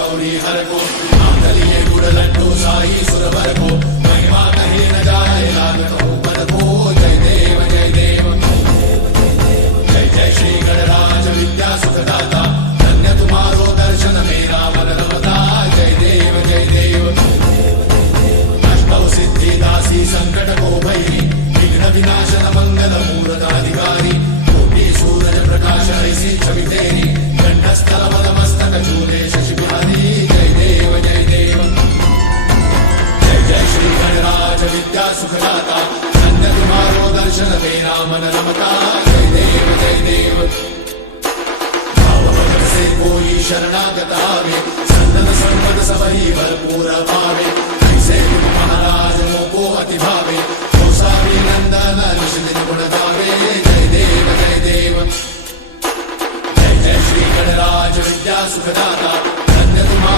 गौरी हर को आंगलिये गुड़ लड्डू साई सुरवर को महिमा कहीं न जाए लागत हो पद को जय देव जय देव जय जय श्री गणराज विद्या सुखदाता धन्य तुम्हारो दर्शन मेरा मन रमता जय देव जय देव अष्टौ सिद्धि दासी संकट को भैरी विघ्न विनाशन मंगल मूर्त अधिकारी कोटि सूरज प्रकाश ऐसी छवि तेरी कंठस्थल मस्तक चूले शशि बिहारी जय देव जय देव जय जय श्री गणराज विद्या सुखदाता धन्य तुम्हारो दर्शन मेरा मन रमता जय देव जय देव भाव भजन से कोई शरणागत आवे संतन संपद सब ही भरपूर पावे ऐसे तुम महाराज मोको अति भावे कौसावी नंदन निश्चित गुण गावे जय देव जय देव जय जय श्री गणराज विद्या सुखदाता